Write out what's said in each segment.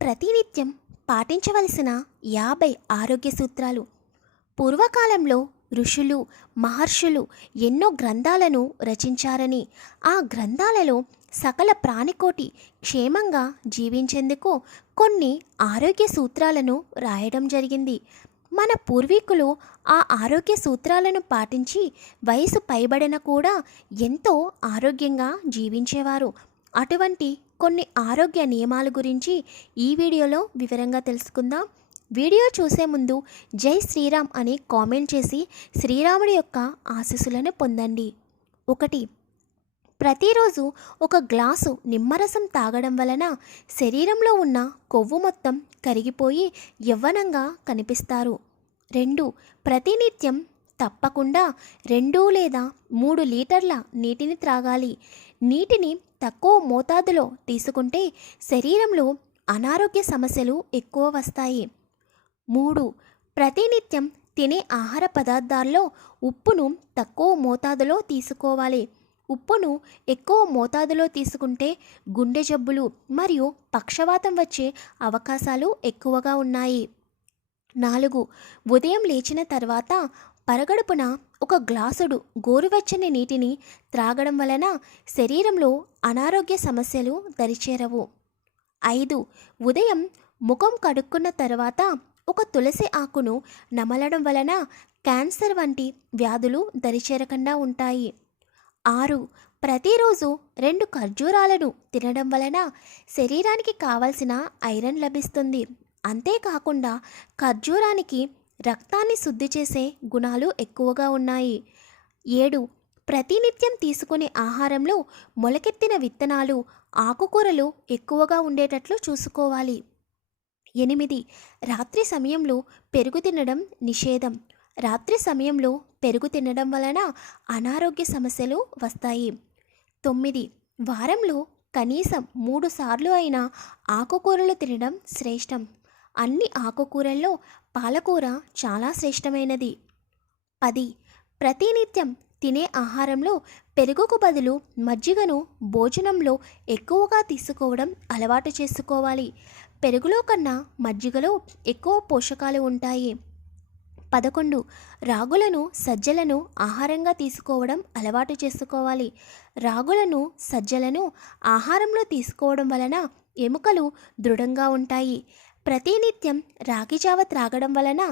ప్రతినిత్యం పాటించవలసిన 50 ఆరోగ్య సూత్రాలు. పూర్వకాలంలో ఋషులు, మహర్షులు ఎన్నో గ్రంథాలను రచించారని, ఆ గ్రంథాలలో సకల ప్రాణికోటి క్షేమంగా జీవించేందుకు కొన్ని ఆరోగ్య సూత్రాలను రాయడం జరిగింది. మన పూర్వీకులు ఆ ఆరోగ్య సూత్రాలను పాటించి వయసు పైబడిన కూడా ఎంతో ఆరోగ్యంగా జీవించేవారు. అటువంటి కొన్ని ఆరోగ్య నియమాల గురించి ఈ వీడియోలో వివరంగా తెలుసుకుందాం. వీడియో చూసే ముందు జై శ్రీరామ్ అని కామెంట్ చేసి శ్రీరాముడి యొక్క ఆశీస్సులను పొందండి. 1. ప్రతిరోజు ఒక గ్లాసు నిమ్మరసం తాగడం వలన శరీరంలో ఉన్న కొవ్వు మొత్తం కరిగిపోయి యవ్వనంగా కనిపిస్తారు. 2. ప్రతినిత్యం తప్పకుండా 2 లేదా 3 లీటర్ల నీటిని త్రాగాలి. నీటిని తక్కువ మోతాదులో తీసుకుంటే శరీరంలో అనారోగ్య సమస్యలు ఎక్కువ వస్తాయి. 3. ప్రతినిత్యం తినే ఆహార పదార్థాల్లో ఉప్పును తక్కువ మోతాదులో తీసుకోవాలి. ఉప్పును ఎక్కువ మోతాదులో తీసుకుంటే గుండె జబ్బులు మరియు పక్షవాతం వచ్చే అవకాశాలు ఎక్కువగా ఉన్నాయి. 4. ఉదయం లేచిన తర్వాత పరగడుపున ఒక గ్లాసుడు గోరువెచ్చని నీటిని త్రాగడం వలన శరీరంలో అనారోగ్య సమస్యలు దరిచేరవు. 5. ఉదయం ముఖం కడుక్కున్న తర్వాత ఒక తులసి ఆకును నమలడం వలన క్యాన్సర్ వంటి వ్యాధులు దరిచేరకుండా ఉంటాయి. 6. ప్రతిరోజు 2 ఖర్జూరాలను తినడం వలన శరీరానికి కావలసిన ఐరన్ లభిస్తుంది. అంతేకాకుండా ఖర్జూరానికి రక్తాన్ని శుద్ధి చేసే గుణాలు ఎక్కువగా ఉన్నాయి. 7. ప్రతినిత్యం తీసుకునే ఆహారంలో మొలకెత్తిన విత్తనాలు, ఆకుకూరలు ఎక్కువగా ఉండేటట్లు చూసుకోవాలి. 8. రాత్రి సమయంలో పెరుగు తినడం నిషేధం. రాత్రి సమయంలో పెరుగు తినడం వలన అనారోగ్య సమస్యలు వస్తాయి. 9. వారంలో కనీసం 3 సార్లు అయినా ఆకుకూరలు తినడం శ్రేష్టం. అన్ని ఆకుకూరల్లో పాలకూర చాలా శ్రేష్టమైనది. 10. ప్రతినిత్యం తినే ఆహారంలో పెరుగుకు బదులు మజ్జిగను భోజనంలో ఎక్కువగా తీసుకోవడం అలవాటు చేసుకోవాలి. పెరుగులో కన్నా మజ్జిగలో ఎక్కువ పోషకాలు ఉంటాయి. 11. రాగులను, సజ్జలను ఆహారంగా తీసుకోవడం అలవాటు చేసుకోవాలి. రాగులను, సజ్జలను ఆహారంలో తీసుకోవడం వలన ఎముకలు దృఢంగా ఉంటాయి. ప్రతినిత్యం రాగి జావ త్రాగడం వలన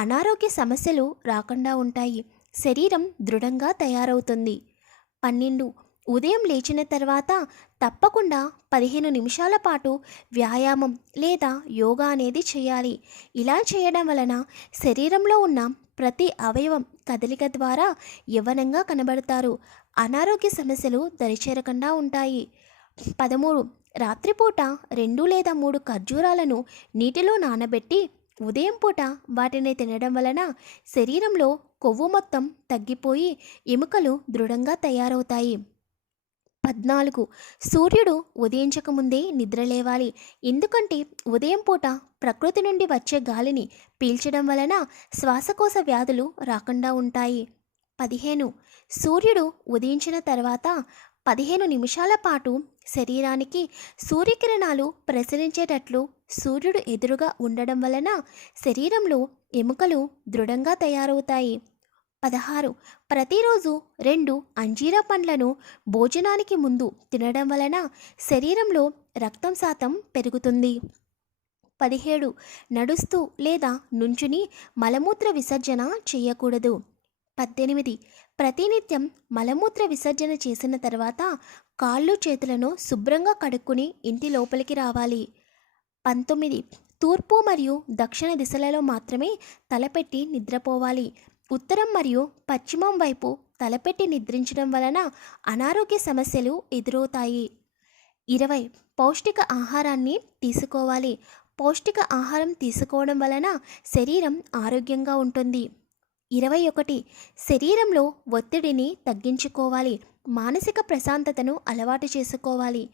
అనారోగ్య సమస్యలు రాకుండా ఉంటాయి. శరీరం దృఢంగా తయారవుతుంది. 12. ఉదయం లేచిన తర్వాత తప్పకుండా 15 నిమిషాల పాటు వ్యాయామం లేదా యోగా అనేది చేయాలి. ఇలా చేయడం వలన శరీరంలో ఉన్న ప్రతి అవయవం కదలిక ద్వారా యవ్వనంగా కనబడతారు. అనారోగ్య సమస్యలు దరిచేరకుండా ఉంటాయి. 13. రాత్రిపూట 2 లేదా 3 ఖర్జూరాలను నీటిలో నానబెట్టి ఉదయం పూట వాటిని తినడం వలన శరీరంలో కొవ్వు మొత్తం తగ్గిపోయి ఎముకలు దృఢంగా తయారవుతాయి. 14. సూర్యుడు ఉదయించకముందే నిద్రలేవాలి. ఎందుకంటే ఉదయం పూట ప్రకృతి నుండి వచ్చే గాలిని పీల్చడం వలన శ్వాసకోశ వ్యాధులు రాకుండా ఉంటాయి. 15. సూర్యుడు ఉదయించిన తర్వాత 15 నిమిషాల పాటు శరీరానికి సూర్యకిరణాలు ప్రసరించేటట్లు సూర్యుడు ఎదురుగా ఉండడం వలన శరీరంలో ఎముకలు దృఢంగా తయారవుతాయి. 16. ప్రతిరోజు 2 అంజీరా పండ్లను భోజనానికి ముందు తినడం వలన శరీరంలో రక్తం శాతం పెరుగుతుంది. 17. నడుస్తూ లేదా నుంచుని మలమూత్ర విసర్జన చేయకూడదు. 18. ప్రతినిత్యం మలమూత్ర విసర్జన చేసిన తర్వాత కాళ్ళు, చేతులను శుభ్రంగా కడుక్కుని ఇంటి లోపలికి రావాలి. 19. తూర్పు మరియు దక్షిణ దిశలలో మాత్రమే తలపెట్టి నిద్రపోవాలి. ఉత్తరం మరియు పశ్చిమం వైపు తలపెట్టి నిద్రించడం వలన అనారోగ్య సమస్యలు ఎదురవుతాయి. 20. పౌష్టిక ఆహారాన్ని తీసుకోవాలి. పౌష్టిక ఆహారం తీసుకోవడం వలన శరీరం ఆరోగ్యంగా ఉంటుంది. 21. శరీరంలో ఒత్తిడిని తగ్గించుకోవాలి. మానసిక ప్రశాంతతను అలవాటు చేసుకోవాలి.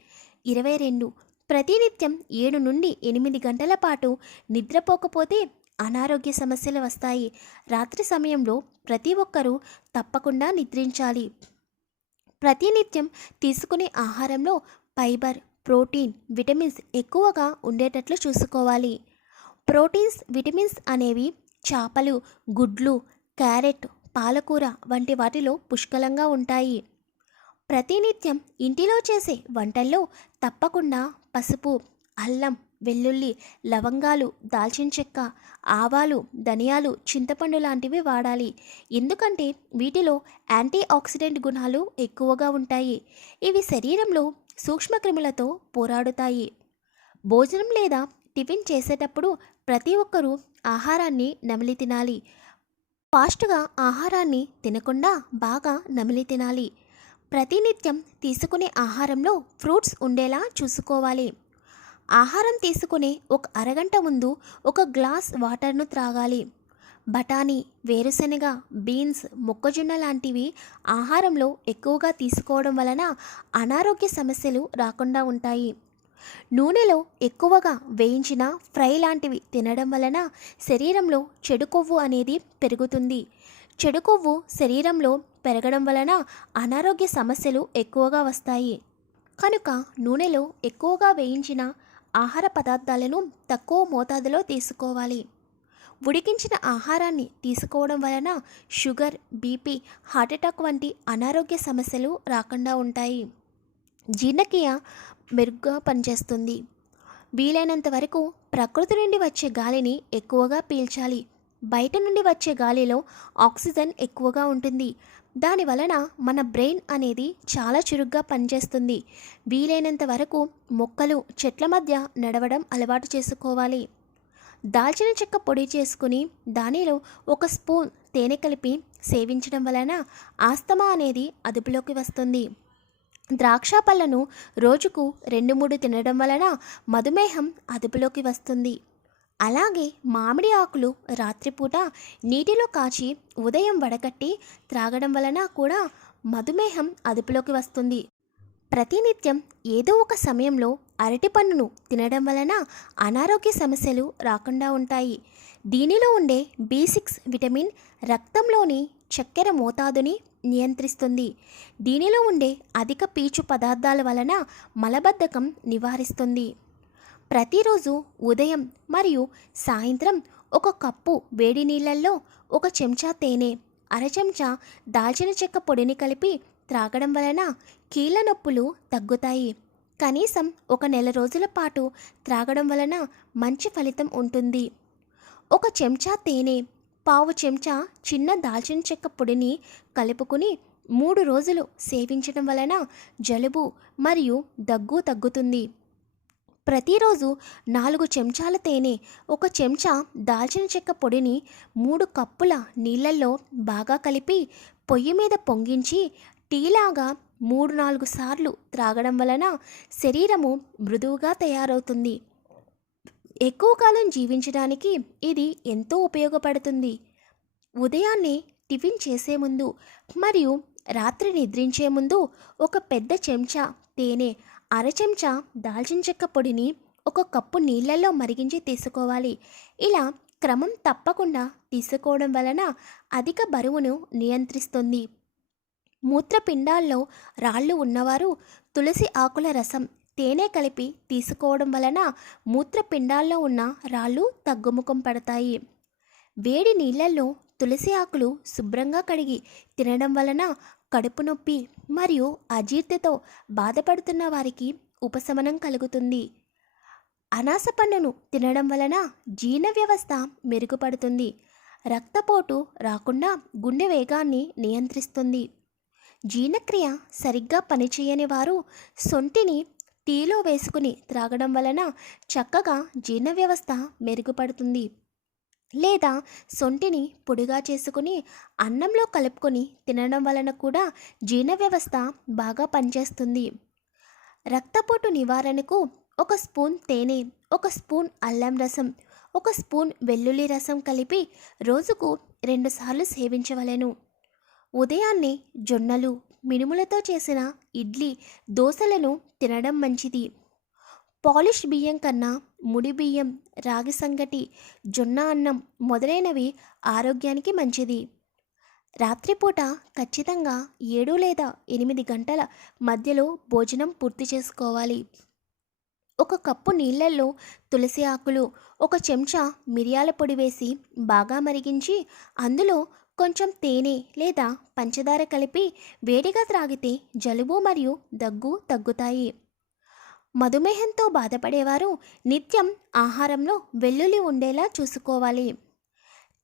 22. ప్రతినిత్యం 7 నుండి 8 గంటల పాటు నిద్రపోకపోతే అనారోగ్య సమస్యలు వస్తాయి. రాత్రి సమయంలో ప్రతి ఒక్కరూ తప్పకుండా నిద్రించాలి. ప్రతినిత్యం తీసుకునే ఆహారంలో ఫైబర్, ప్రోటీన్, విటమిన్స్ ఎక్కువగా ఉండేటట్లు చూసుకోవాలి. ప్రోటీన్స్, విటమిన్స్ అనేవి చేపలు, గుడ్లు, క్యారెట్, పాలకూర వంటి వాటిలో పుష్కలంగా ఉంటాయి. ప్రతినిత్యం ఇంటిలో చేసే వంటల్లో తప్పకుండా పసుపు, అల్లం, వెల్లుల్లి, లవంగాలు, దాల్చిన చెక్క, ఆవాలు, ధనియాలు, చింతపండు లాంటివి వాడాలి. ఎందుకంటే వీటిలో యాంటీ ఆక్సిడెంట్ గుణాలు ఎక్కువగా ఉంటాయి. ఇవి శరీరంలో సూక్ష్మక్రిములతో పోరాడుతాయి. భోజనం లేదా టిఫిన్ చేసేటప్పుడు ప్రతి ఒక్కరూ ఆహారాన్ని నమిలి తినాలి. ఫాస్ట్గా ఆహారాన్ని తినకుండా బాగా నమిలి తినాలి. ప్రతినిత్యం తీసుకునే ఆహారంలో ఫ్రూట్స్ ఉండేలా చూసుకోవాలి. ఆహారం తీసుకునే ఒక అరగంట ముందు ఒక గ్లాస్ వాటర్ను త్రాగాలి. బఠానీ, వేరుశెనగ, బీన్స్, మొక్కజొన్న లాంటివి ఆహారంలో ఎక్కువగా తీసుకోవడం వలన అనారోగ్య సమస్యలు రాకుండా ఉంటాయి. నూనెలో ఎక్కువగా వేయించిన ఫ్రై లాంటివి తినడం వలన శరీరంలో చెడు కొవ్వు అనేది పెరుగుతుంది. చెడు కొవ్వు శరీరంలో పెరగడం వలన అనారోగ్య సమస్యలు ఎక్కువగా వస్తాయి. కనుక నూనెలో ఎక్కువగా వేయించిన ఆహార పదార్థాలను తక్కువ మోతాదులో తీసుకోవాలి. ఉడికించిన ఆహారాన్ని తీసుకోవడం వలన షుగర్, బీపీ, హార్ట్అటాక్ వంటి అనారోగ్య సమస్యలు రాకుండా ఉంటాయి. జీర్ణక్రియ మెరుగ్గా పనిచేస్తుంది. వీలైనంత వరకు ప్రకృతి నుండి వచ్చే గాలిని ఎక్కువగా పీల్చాలి. బయట నుండి వచ్చే గాలిలో ఆక్సిజన్ ఎక్కువగా ఉంటుంది. దాని వలన మన బ్రెయిన్ అనేది చాలా చురుగ్గా పనిచేస్తుంది. వీలైనంత వరకు మొక్కలు, చెట్ల మధ్య నడవడం అలవాటు చేసుకోవాలి. దాల్చిన చెక్క పొడి చేసుకుని దానిలో ఒక స్పూన్ తేనె కలిపి సేవించడం వలన ఆస్తమా అనేది అదుపులోకి వస్తుంది. ద్రాక్ష పళ్ళను రోజుకు 2-3 తినడం వలన మధుమేహం అదుపులోకి వస్తుంది. అలాగే మామిడి ఆకులు రాత్రిపూట నీటిలో కాచి ఉదయం వడకట్టి త్రాగడం వలన కూడా మధుమేహం అదుపులోకి వస్తుంది. ప్రతినిత్యం ఏదో ఒక సమయంలో అరటిపండును తినడం వలన అనారోగ్య సమస్యలు రాకుండా ఉంటాయి. దీనిలో ఉండే B6 విటమిన్ రక్తంలోని చక్కెర మోతాదుని నియంత్రిస్తుంది. దీనిలో ఉండే అధిక పీచు పదార్థాల వలన మలబద్ధకం నివారిస్తుంది. ప్రతిరోజు ఉదయం మరియు సాయంత్రం ఒక కప్పు వేడి నీళ్ళల్లో 1 చెంచా తేనె, అర చెంచా దాల్చిన చెక్క పొడిని కలిపి త్రాగడం వలన కీళ్ళ నొప్పులు తగ్గుతాయి. కనీసం 1 నెల రోజుల పాటు త్రాగడం వలన మంచి ఫలితం ఉంటుంది. 1 చెంచా తేనె, పావు చెంచా చిన్న దాల్చిన చెక్క పొడిని కలుపుకుని 3 రోజులు సేవించడం వలన జలుబు మరియు దగ్గు తగ్గుతుంది. ప్రతిరోజు 4 చెంచాల తేనె, 1 చెంచా దాల్చిన చెక్క పొడిని 3 కప్పుల నీళ్ళల్లో బాగా కలిపి పొయ్యి మీద పొంగించి టీలాగా 3-4 సార్లు త్రాగడం వలన శరీరము మృదువుగా తయారవుతుంది. ఎక్కువ కాలం జీవించడానికి ఇది ఎంతో ఉపయోగపడుతుంది. ఉదయాన్నే టిఫిన్ చేసే ముందు మరియు రాత్రి నిద్రించే ముందు 1 పెద్ద చెంచా తేనె, అర చెంచా దాల్చిన చెక్క పొడిని 1 కప్పు నీళ్ళల్లో మరిగించి తీసుకోవాలి. ఇలా క్రమం తప్పకుండా తీసుకోవడం వలన అధిక బరువును నియంత్రిస్తుంది. మూత్రపిండాల్లో రాళ్ళు ఉన్నవారు తులసి ఆకుల రసం, తేనె కలిపి తీసుకోవడం వలన మూత్రపిండాల్లో ఉన్న రాళ్ళు తగ్గుముఖం పడతాయి. వేడి నీళ్ళల్లో తులసి ఆకులు శుభ్రంగా కడిగి తినడం వలన కడుపు నొప్పి మరియు అజీర్తితో బాధపడుతున్న వారికి ఉపశమనం కలుగుతుంది. అనాస పండును తినడం వలన జీర్ణ వ్యవస్థ మెరుగుపడుతుంది. రక్తపోటు రాకుండా గుండె వేగాన్ని నియంత్రిస్తుంది. జీర్ణక్రియ సరిగ్గా పనిచేయని వారు సొంటిని టీలో వేసుకుని త్రాగడం వలన చక్కగా జీర్ణ వ్యవస్థ మెరుగుపడుతుంది. లేదా సొంటిని పొడిగా చేసుకుని అన్నంలో కలుపుకొని తినడం వలన కూడా జీర్ణ వ్యవస్థ బాగా పనిచేస్తుంది. రక్తపోటు నివారణకు 1 స్పూన్ తేనె, 1 స్పూన్ అల్లం రసం, 1 స్పూన్ వెల్లుల్లి రసం కలిపి రోజుకు 2 సార్లు సేవించవలెను. ఉదయాన్నే జొన్నలు, మినుములతో చేసిన ఇడ్లీ, దోసలను తినడం మంచిది. పాలిష్ బియ్యం కన్నా ముడి బియ్యం, రాగి సంగటి, జొన్న అన్నం మొదలైనవి ఆరోగ్యానికి మంచిది. రాత్రిపూట ఖచ్చితంగా 7 లేదా 8 గంటల మధ్యలో భోజనం పూర్తి చేసుకోవాలి. ఒక కప్పు నీళ్ళల్లో తులసి ఆకులు, ఒక చెంచా మిరియాల పొడి వేసి బాగా మరిగించి అందులో కొంచెం తేనె లేదా పంచదార కలిపి వేడిగా త్రాగితే జలుబు మరియు దగ్గు తగ్గుతాయి. మధుమేహంతో బాధపడేవారు నిత్యం ఆహారంలో వెల్లుల్లి ఉండేలా చూసుకోవాలి.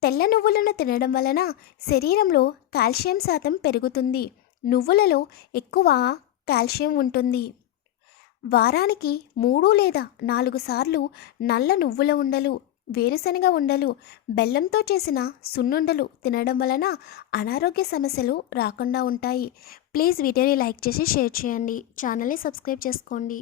తెల్ల నువ్వులను తినడం వలన శరీరంలో కాల్షియం శాతం పెరుగుతుంది. నువ్వులలో ఎక్కువ కాల్షియం ఉంటుంది. వారానికి 3 లేదా 4 సార్లు నల్ల నువ్వుల ఉండలు, వేరుశనగ ఉండలు, బెల్లంతో చేసిన సున్నుండలు తినడం వలన అనారోగ్య సమస్యలు రాకుండా ఉంటాయి. ప్లీజ్ వీడియోని లైక్ చేసి షేర్ చేయండి. ఛానల్ని సబ్స్క్రైబ్ చేసుకోండి.